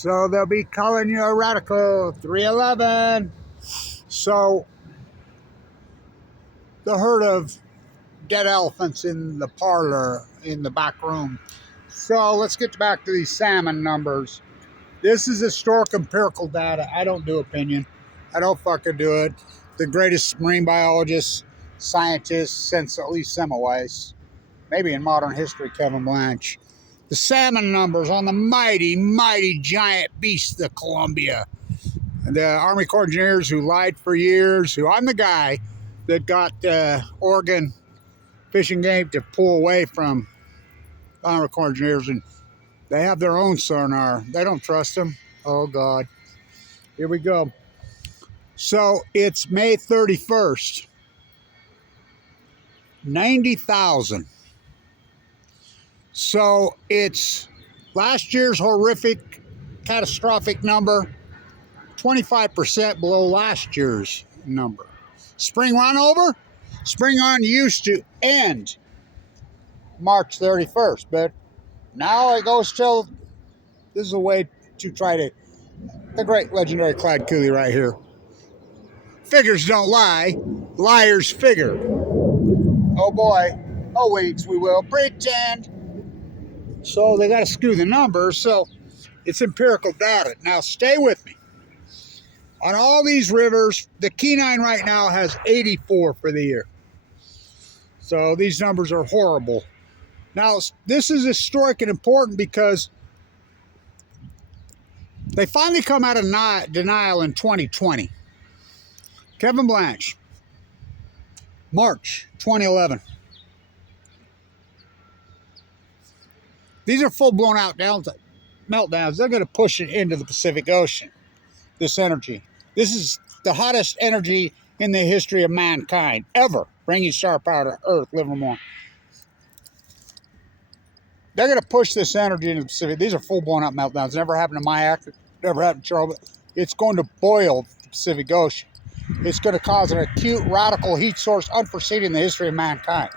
So they'll be calling you a radical. 311. So the herd of dead elephants in the parlor in the back room. So let's get back to these salmon numbers. This is historic empirical data. I don't do opinion. I don't fucking do it. The greatest marine biologists, scientists since at least Semmelweis, maybe in modern history, Kevin Blanch. The salmon numbers on the mighty, mighty giant beast of Columbia. The Army Corps of Engineers who lied for years, who I'm the guy that got Oregon Fish and Game to pull away from Army Corps of Engineers, and they have their own sonar. They don't trust them. Oh, God. Here we go. So it's May 31st. 90,000. So it's last year's horrific, catastrophic number, 25% below last year's number. Spring run over? Spring run used to end March 31st, but now it goes till, this is a way to try to, the great legendary Clyde Cooley right here. Figures don't lie, liars figure. Oh boy, oh weeks we will pretend. So they got to screw the numbers, so it's empirical data. Now stay with me. On all these rivers, the Kenai right now has 84 for the year. So these numbers are horrible. Now, this is historic and important because they finally come out of denial in 2020. Kevin Blanch, March 2011. These are full-blown out meltdowns. They're going to push it into the Pacific Ocean, this energy. This is the hottest energy in the history of mankind, ever. Bringing star power to Earth, Livermore. They're going to push this energy into the Pacific. These are full-blown out meltdowns. Never happened in my act. Never happened in Chernobyl. It's going to boil the Pacific Ocean. It's going to cause an acute, radical heat source unforeseen in the history of mankind.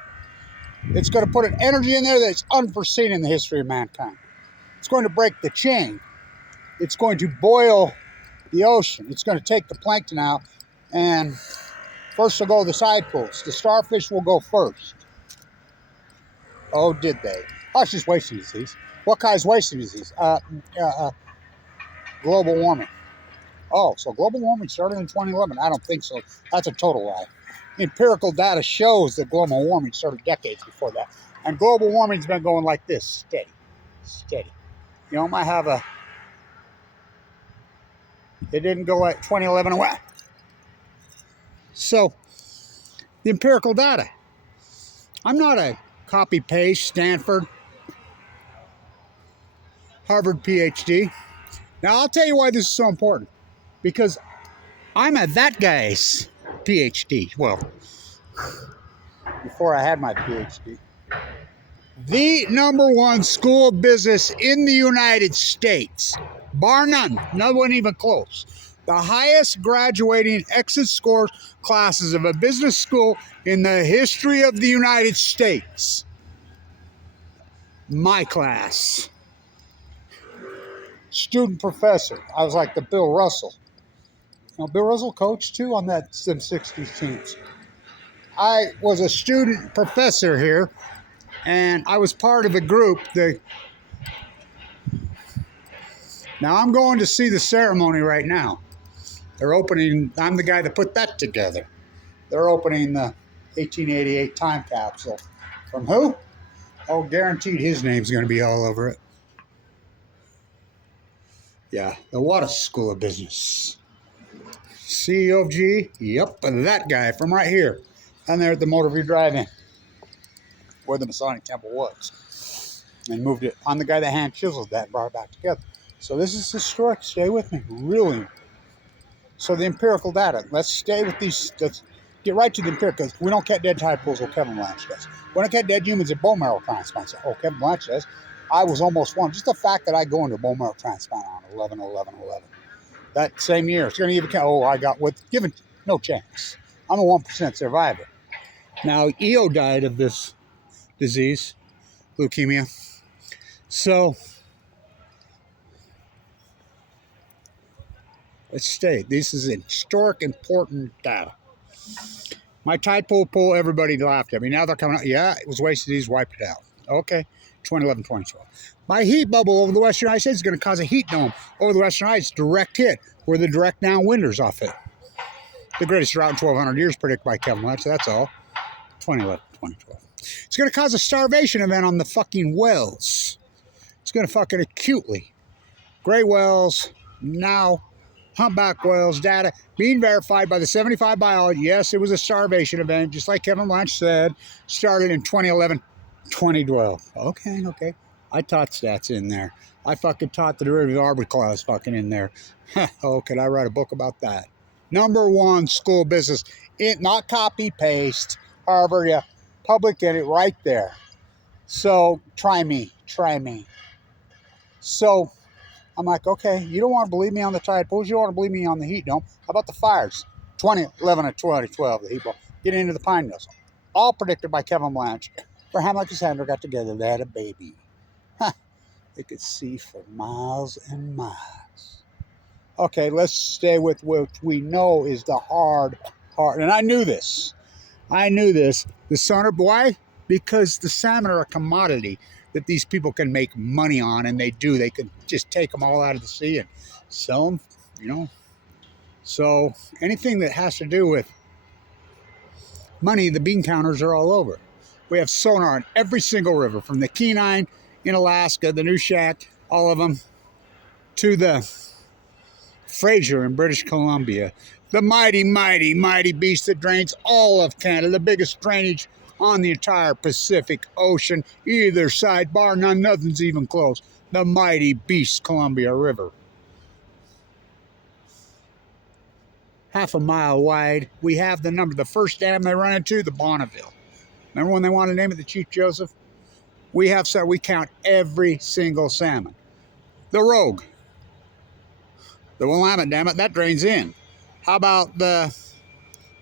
It's going to put an energy in there that's unforeseen in the history of mankind. It's going to break the chain. It's going to boil the ocean. It's going to take the plankton out, and first will go the side pools. The starfish will go first. Oh, did they? Oh, it's just wasting disease. What kind of wasting disease? Global warming. Oh, so global warming started in 2011? I don't think so. That's a total lie. Empirical data shows that global warming started decades before that. And global warming's been going like this, steady, steady. You know, might have a, it didn't go like 2011 away. So, the empirical data. I'm not a copy-paste Stanford, Harvard PhD. Now, I'll tell you why this is so important. Because I'm a that guy's PhD. Well, before I had my PhD. The #1 school of business in the United States. Bar none. No one even close. The highest graduating exit score classes of a business school in the history of the United States. My class. Student professor. I was like the Bill Russell. You know, Bill Russell coached too on that some 60s teams. I was a student professor here, and I was part of a group that. Now I'm going to see the ceremony right now. They're opening, I'm the guy that put that together. They're opening the 1888 time capsule. From who? Oh, guaranteed his name's going to be all over it. Yeah, the Water School of Business. CEO of G, yep, that guy from right here. And there at the Motorview Drive-In, where the Masonic Temple was. And moved it. I'm the guy that hand chiseled that and brought it back together. So this is historic. Stay with me. Really. So the empirical data. Let's stay with these. Let's get right to the empirical. We don't catch dead tide pools. Well, Kevin Blanch does. We don't catch dead humans at bone marrow transplants. Oh, Kevin Blanch does. I was almost one. Just the fact that I go into a bone marrow transplant on 11/11/11. That same year. It's going to even count. Oh, I got with given no chance. I'm a 1% survivor. Now, EO died of this disease, leukemia. So, Let's stay. This is historic, important data. My tide pool, everybody laughed at me. Now they're coming out. Yeah, it was wasted. He's wiped it out. Okay, 2011, 2012. My heat bubble over the western United States is going to cause a heat dome over the western United States. Direct hit, where the direct downwinders off it. The greatest drought in 1,200 years predicted by Kevin Blanch. That's all. 2011, 2012. It's going to cause a starvation event on the fucking wells. It's going to fucking acutely. Gray wells, now humpback whales, data being verified by the 75 biology. Yes, it was a starvation event, just like Kevin Blanch said. Started in 2011, 2012. Okay. I taught stats in there. I fucking taught the derivative arbiter class fucking in there. Oh, could I write a book about that? Number one school business. It not copy paste. Harvard, yeah, public did it right there. So try me. So I'm like, okay, you don't want to believe me on the tide pools. You don't want to believe me on the heat dome. How about the fires? 2011 and 2012, the heat dome. Get into the pine needles. All predicted by Kevin Blanch. Abraham and Cassandra got together. They had a baby. They could see for miles and miles. Okay, let's stay with what we know is the hard. And I knew this. The sonar, why? Because the salmon are a commodity that these people can make money on, and they do. They could just take them all out of the sea and sell them, you know. So anything that has to do with money, the bean counters are all over. We have sonar on every single river, from the Kenai in Alaska, the New Shack, all of them, to the Fraser in British Columbia, the mighty beast that drains all of Canada, the biggest drainage on the entire Pacific Ocean, either side, bar none, nothing's even close. The mighty beast Columbia River. Half a mile wide. We have the number. The first dam they run into, the Bonneville. Remember when they wanted to name it the Chief Joseph? We count every single salmon. The Rogue. The Willamette, damn it, that drains in. How about the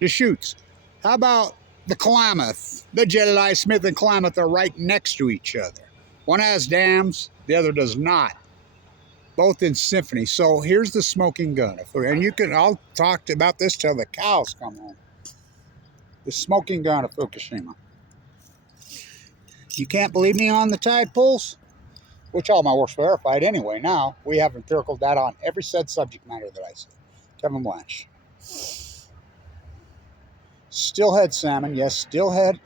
Deschutes? How about the Klamath? The Jedediah Smith and Klamath are right next to each other. One has dams, the other does not. Both in symphony. So here's the smoking gun. And I'll talk about this till the cows come home. The smoking gun of Fukushima. You can't believe me on the tide pools? Which all my work's verified anyway now. We have empirical data on every said subject matter that I said. Kevin Blanch. Stillhead salmon, yes, stillhead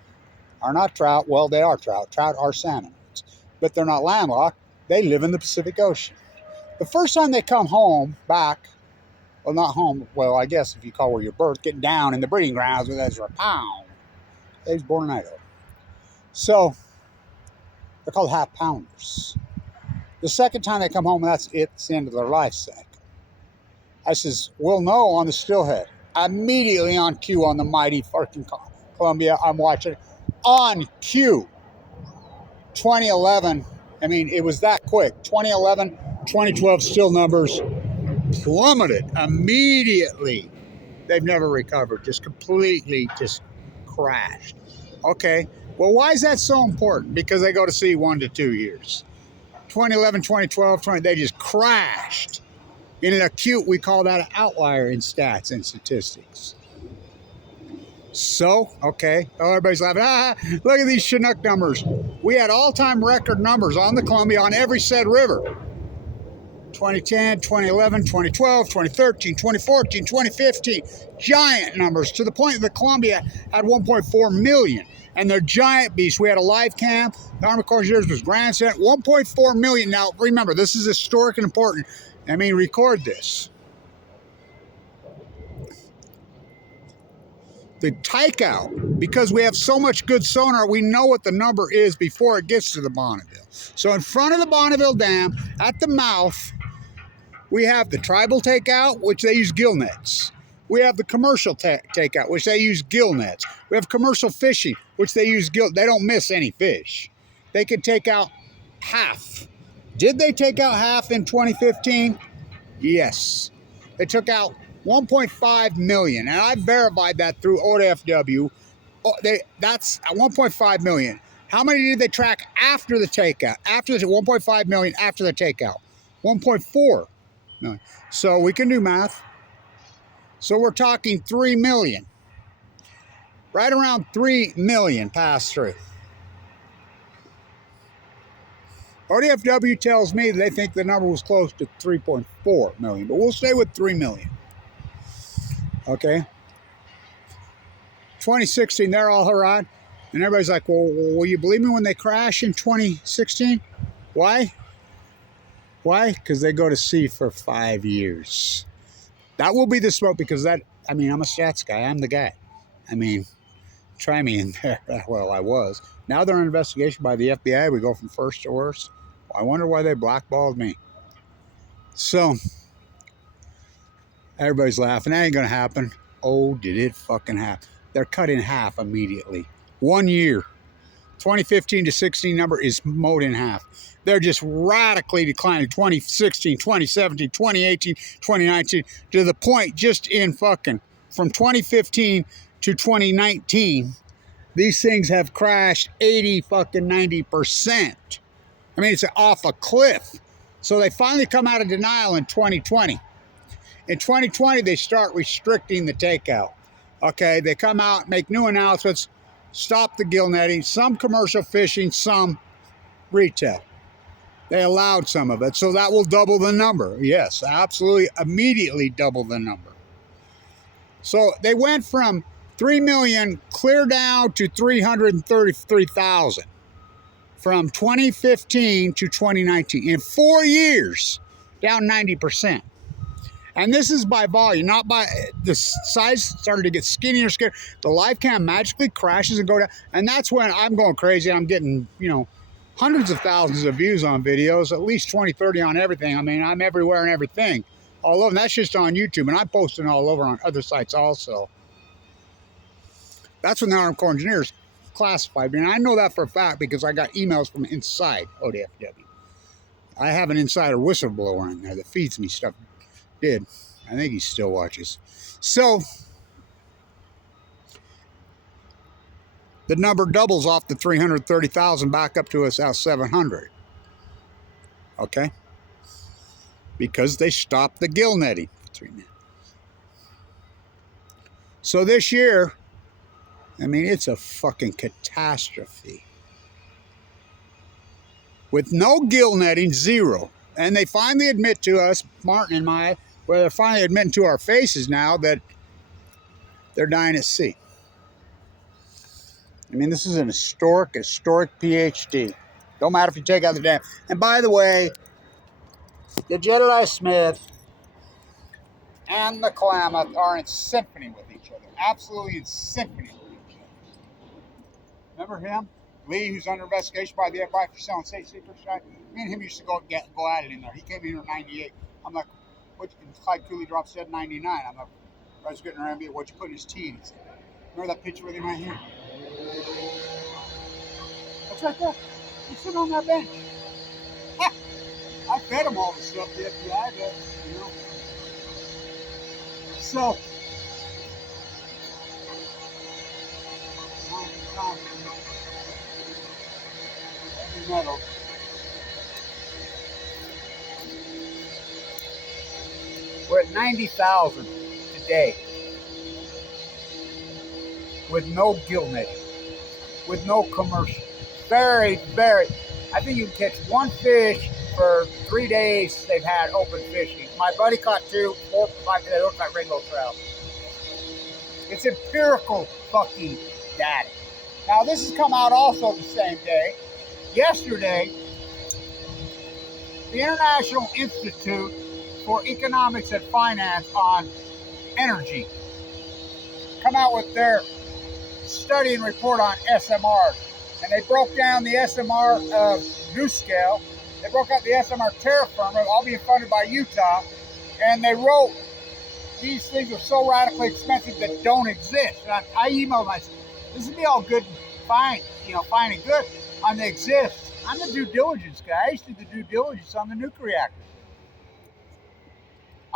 are not trout. Well, they are trout. Trout are salmon. But they're not landlocked. They live in the Pacific Ocean. The first time they come home, back, well, not home, well, I guess if you call where you're birthed, get down in the breeding grounds with Ezra Pound. He was born in Idaho. So, they're called half-pounders. The second time they come home, that's it. It's the end of their life cycle. I says, we'll know on the stillhead. Immediately on cue on the mighty fucking Columbia, I'm watching. On cue. 2011, I mean, it was that quick. 2011, 2012 still numbers plummeted immediately. They've never recovered. Just completely just crashed. Okay. Well, why is that so important? Because they go to sea 1 to 2 years. 2011, 2012, they just crashed. In an acute, we call that an outlier in stats and statistics. So, okay, everybody's laughing. Look at these CHINOOK numbers. We had all-time record numbers on the Columbia on every said river. 2010, 2011, 2012, 2013, 2014, 2015. Giant numbers to the point that the Columbia had 1.4 million. And they're giant beasts. We had a live cam. The Army Corps of Engineers was Grand Senate. 1.4 million. Now, remember, this is historic and important. I mean, record this. The takeout, because we have so much good sonar, we know what the number is before it gets to the Bonneville. So in front of the Bonneville Dam, at the mouth, we have the tribal takeout, which they use gill nets. We have the commercial takeout, which they use gill nets. We have commercial fishing, which they use gill. They don't miss any fish. They could take out half. Did they take out half in 2015? Yes. They took out 1.5 million, and I verified that through ODFW. That's 1.5 million. How many did they track after the takeout? After the 1.5 million after the takeout. 1.4 million. So we can do math. So we're talking 3 million. Right around 3 million passed through. ODFW tells me they think the number was close to 3.4 million, but we'll stay with 3 million. Okay. 2016, they're all hurrah. And everybody's like, well, will you believe me when they crash in 2016? Why? Why? Because they go to sea for 5 years. That will be the smoke because that, I mean, I'm a stats guy. I'm the guy. I mean, try me in there. Well, I was. Now they're on investigation by the FBI. We go from first to worst. I wonder why they blackballed me. So, everybody's laughing. That ain't going to happen. Oh, did it fucking happen. They're cut in half immediately. 1 year. 2015 to 16 number is mowed in half. They're just radically declining. 2016, 2017, 2018, 2019, to the point just in fucking from 2015 to 2019, these things have crashed 80 fucking 90%. I mean, it's off a cliff. So they finally come out of denial in 2020. In 2020, they start restricting the takeout. Okay, they come out, make new announcements, stop the gill netting, some commercial fishing, some retail. They allowed some of it, so that will double the number. Yes, absolutely, immediately double the number. So they went from 3 million clear down to 333,000 from 2015 to 2019. In 4 years, down 90%. And this is by volume, not by the size started to get skinnier, skinnier. The live cam magically crashes and go down. And that's when I'm going crazy. I'm getting, you know, hundreds of thousands of views on videos, at least 20, 30 on everything. I mean, I'm everywhere and everything. All over. And that's just on YouTube. And I'm posting all over on other sites also. That's when the Armed Corps Engineers classified me. And I know that for a fact because I got emails from inside ODFW. I have an insider whistleblower in there that feeds me stuff. Did. I think he still watches. So, the number doubles off the 330,000 back up to us out 700. Okay? Because they stopped the gill netting. So this year, I mean, it's a fucking catastrophe. With no gill netting, zero. And they finally admit to us, Martin and I, where they're finally admitting to our faces now that they're dying at sea. I mean, this is an historic PhD. Don't matter if you take out the dam. And by the way, the Jedediah Smith and the Klamath are in symphony with each other. Absolutely in symphony with each other. Remember him? Lee, who's under investigation by the FBI for selling state secrets. Me and him used to go at it in there. He came in here in 98. I'm like, Clyde Cooley drops dead in 99. I'm like, I was getting around me, what you put in his tea? And he said, remember that picture with him right here? That's right there. He's sitting on that bench. Ha! I fed him all the stuff the FBI did, you know. So, metal. We're at 90,000 today with no gill netting, with no commercial. Very, very. I think you can catch one fish for 3 days. They've had open fishing. My buddy caught 2, 4, 5 today. They look like rainbow trout. It's empirical fucking data. Now this has come out also the same day. Yesterday, the International Institute for Economics and Finance on Energy come out with their study and report on SMR. And they broke down the SMR new scale. They broke out the SMR terra firma, all being funded by Utah. And they wrote, these things are so radically expensive that don't exist. And I emailed myself, this would be all good and fine, you know, fine and good on the exist. I'm the due diligence guy. I used to do the due diligence on the nuclear reactors.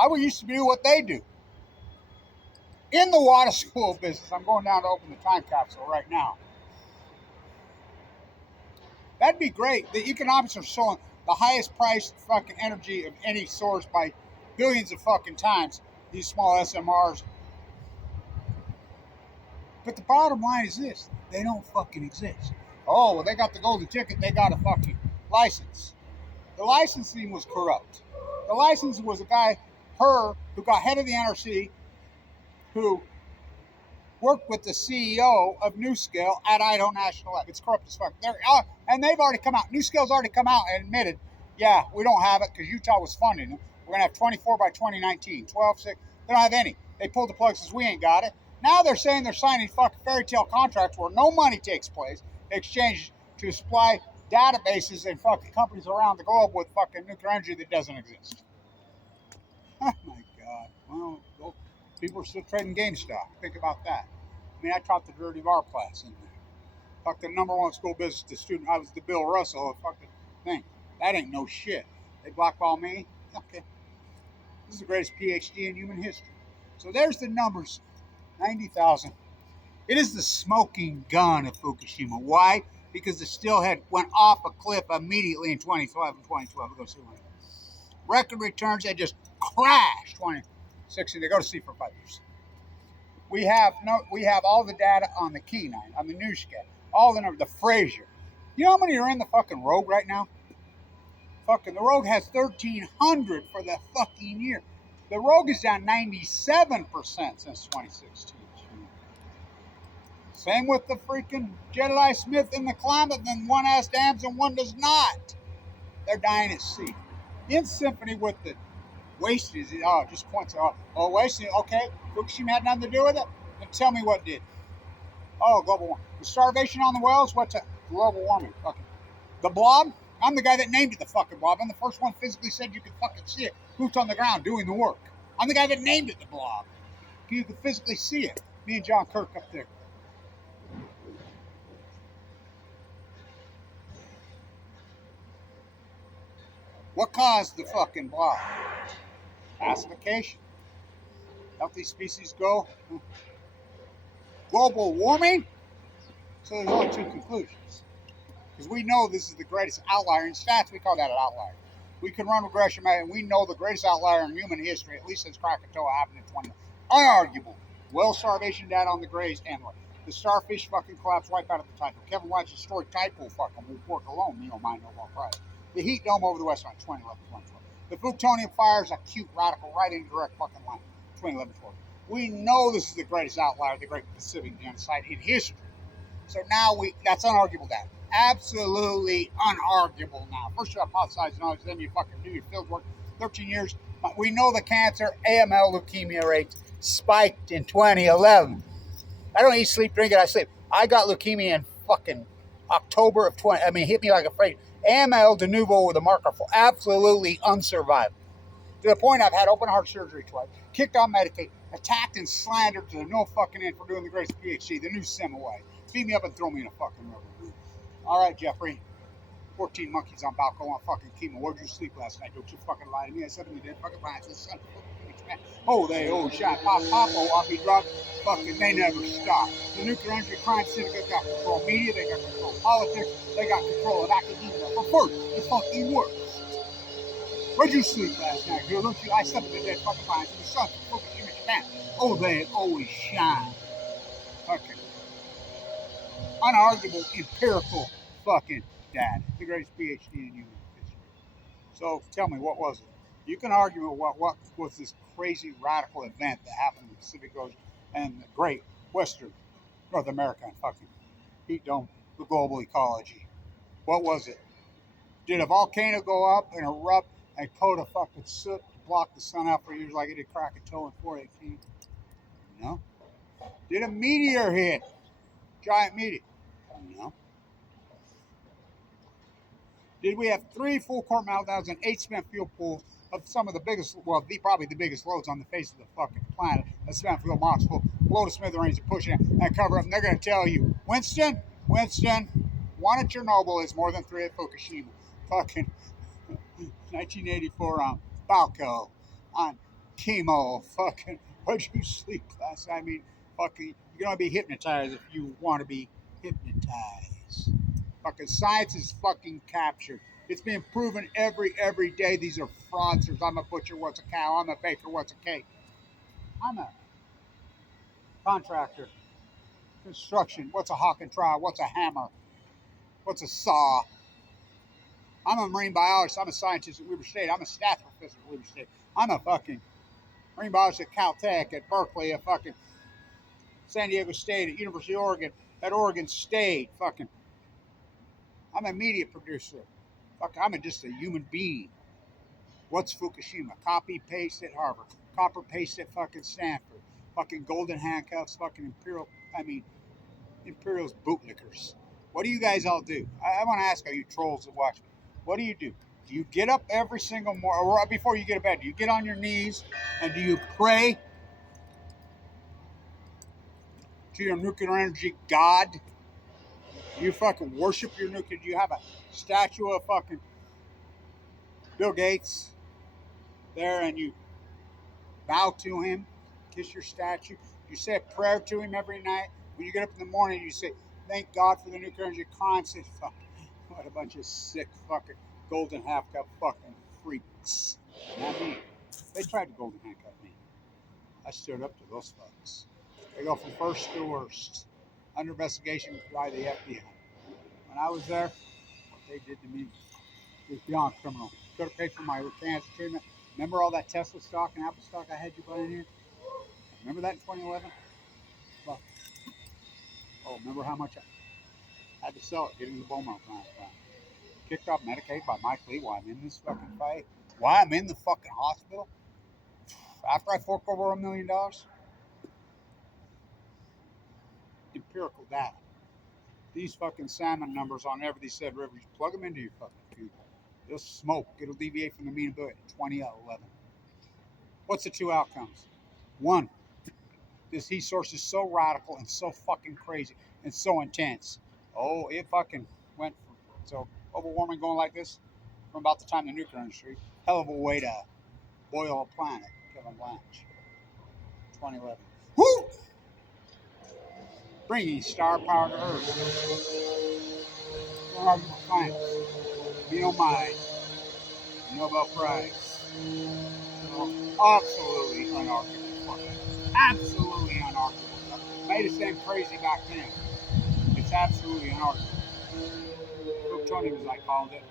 I used to do what they do. In the water school business, I'm going down to open the time capsule right now. That'd be great. The economics are showing the highest priced fucking energy of any source by billions of fucking times. These small SMRs But the bottom line is this: they don't fucking exist. Oh, well, they got the golden ticket. They got a fucking license. The licensing was corrupt. The license was a guy, who got head of the NRC, who worked with the CEO of NewScale at Idaho National Lab. It's corrupt as fuck. And they've already come out. NewScale's already come out and admitted, yeah, we don't have it because Utah was funding them. We're going to have 24 by 2019, 12, 6. They don't have any. They pulled the plug, says we ain't got it. Now they're saying they're signing fucking fairy tale contracts where no money takes place, exchange to supply databases and fucking companies around the globe with fucking nuclear energy that doesn't exist. Oh my God. Well, people are still trading GameStop. Think about that. I mean, I taught the dirty bar class in there. Fuck the number one school business the student. I was the Bill Russell of fucking thing. That ain't no shit. They blackball me. Okay. This is the greatest PhD in human history. So there's the numbers. 90,000. It is the smoking gun of Fukushima. Why? Because the steelhead went off a cliff immediately in 2012 and 2012. Go see one. Record returns, they just crashed 2016. They go to sea for 5 years. We have all the data on the Kenai, on the Newscat, all the numbers, the Fraser. You know how many are in the fucking Rogue right now? Fucking the Rogue has 1,300 for the fucking year. The Rogue is down 97% since 2016. Same with the freaking Jedediah Smith and the Klamath, then one has dams and one does not. They're dying at sea. In symphony with the wasted, just points out, wasted, okay, Fukushima had nothing to do with it? Then tell me what did. Oh, global warming. The starvation on the wells, what's that? Global warming. Fucking. The blob, I'm the guy that named it the fucking blob. I'm the first one physically said you could fucking see it. Boots on the ground doing the work. I'm the guy that named it the blob. You could physically see it. Me and John Kirk up there. What caused the fucking blob? Classification. Healthy species go. Global warming? So there's only two conclusions. Because we know this is the greatest outlier. In stats, we call that an outlier. We can run regression, and we know the greatest outlier in human history, at least since Krakatoa happened in 20. Unarguable. Well starvation data on the grays and the starfish fucking collapse, wipe out of the typhoon. Kevin White's story typo fucking will work alone. Me or mine Nobel Prize. The heat dome over the West Line, 2011, 2012. The plutonium fires, acute radical, right in direct fucking line, 2011, 12. We know this is the greatest outlier, the great Pacific genocide in history. So now that's unarguable data. Absolutely unarguable now. First you hypothesize knowledge, then you fucking do your field work. 13 years. We know the cancer, AML, leukemia rates spiked in 2011. I don't eat, sleep, drink it, I sleep. I got leukemia in fucking October of 20. I mean, hit me like a freight. AML de novo with a marker for absolutely unsurvivable. To the point I've had open heart surgery twice, kicked on Medicaid, attacked and slandered to the no fucking end for doing the greatest PhD, the new SIM away. Feed me up and throw me in a fucking river. All right, Jeffrey. 14 monkeys on balcony on fucking chemo. Where'd you sleep last night? Don't you fucking lie to me. I said to me, dead fucking lies. Oh, they shot. Pop, I'll be drugged. Fucking, they never stop. The nuclear energy crime syndicate got control of media. They got control of politics. They got control of academia. For first, the fucking worst. Where'd you sleep last night, girl? Don't you? I slept in the dead fucking pines in the sun. Fukushima, Japan. Oh, they always shine. Fucking unarguable, empirical fucking data. The greatest PhD in human history. So tell me, what was it? You can argue what was this crazy radical event that happened in the Pacific Ocean and the great Western North America and fucking heat dome, the global ecology. What was it? Did a volcano go up and erupt and coat of fucking soot to block the sun out for years like it did Krakatoa in 418? No. Did a meteor hit? Giant meteor? No. Did we have 3 full court meltdowns and 8 spent fuel pools of some of the biggest, probably the biggest loads on the face of the fucking planet, a spent fuel box full, blow to smithereens and push it and cover up, and they're going to tell you, Winston, 1 at Chernobyl is more than 3 at Fukushima. Fucking 1984 on Balco, on chemo, fucking, where'd you sleep last night? I mean, fucking, you're going to be hypnotized if you want to be hypnotized. Fucking science is fucking captured. It's being proven every day. These are fraudsters. I'm a butcher, what's a cow? I'm a baker, what's a cake? I'm a contractor. construction. What's a hawk and trowel? What's a hammer? What's a saw? I'm a marine biologist. I'm a scientist at Weber State. I'm a staff professor at Weber State. I'm a fucking marine biologist at Caltech, at Berkeley, at fucking San Diego State, at University of Oregon, at Oregon State. Fucking, I'm a media producer. Fuck, I'm just a human being. What's Fukushima? Copy paste at Harvard. Copper paste at fucking Stanford. Fucking golden handcuffs. Fucking Imperial's bootlickers. What do you guys all do? I want to ask all you trolls that watch me. What do you do? Do you get up every single morning, or right before you get to bed, do you get on your knees and do you pray to your nuclear energy god? Do you fucking worship your nuclear? Do you have a statue of fucking Bill Gates there and you bow to him, kiss your statue? You say a prayer to him every night. When you get up in the morning, you say, thank God for the nuclear energy crime. Say, fuck, what a bunch of sick fucking golden half-cup fucking freaks. Not me. They tried to golden handcuff me. I stood up to those fucks. They go from first to worst. Under investigation by the FBI. When I was there, what they did to me was beyond criminal. Could have paid for my cancer treatment. Remember all that Tesla stock and Apple stock I had you buy in here? Remember that in 2011? Fuck. Oh, remember how much I had to sell it, getting the bone marrow transplant. Kicked off Medicaid by Mike Lee while I'm in this fucking fight. Why I'm in the fucking hospital? After I fork over $1 million? Empirical data. These fucking salmon numbers on every said river, you plug them into your fucking computer. It'll smoke. It'll deviate from the mean of it. 2011. What's the two outcomes? One, this heat source is so radical and so fucking crazy and so intense. Oh, it fucking went from, so overwarming going like this from about the time of the nuclear industry. Hell of a way to boil a planet. Kevin Blanch. 2011. Woo! Bringing star power to Earth. Science. Be no mind. Nobel Prize. So, absolutely unarguable. Absolutely unarguable. Made us sound crazy back then. It's absolutely unarguable. Tony, as I called it.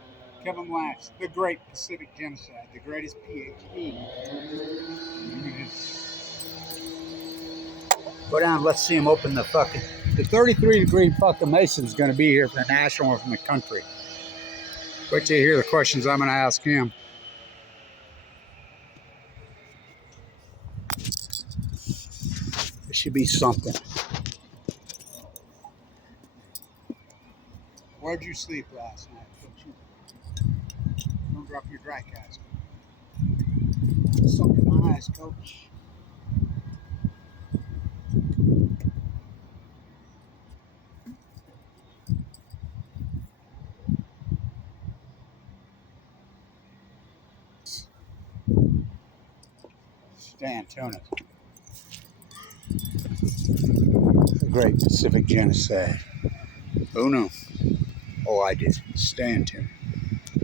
Kevin Blanch, the great Pacific genocide, the greatest PhD. Go down, let's see him open the fucking. The 33-degree fucking Mason is going to be here for the national or from the country. Wait till you hear the questions I'm going to ask him. There should be something. Where'd you sleep last night? Don't drop your dry cast. Something in my eyes, coach. Stan Tuna. The great Pacific genocide. Who knew? Oh, I did. Stan Tuna.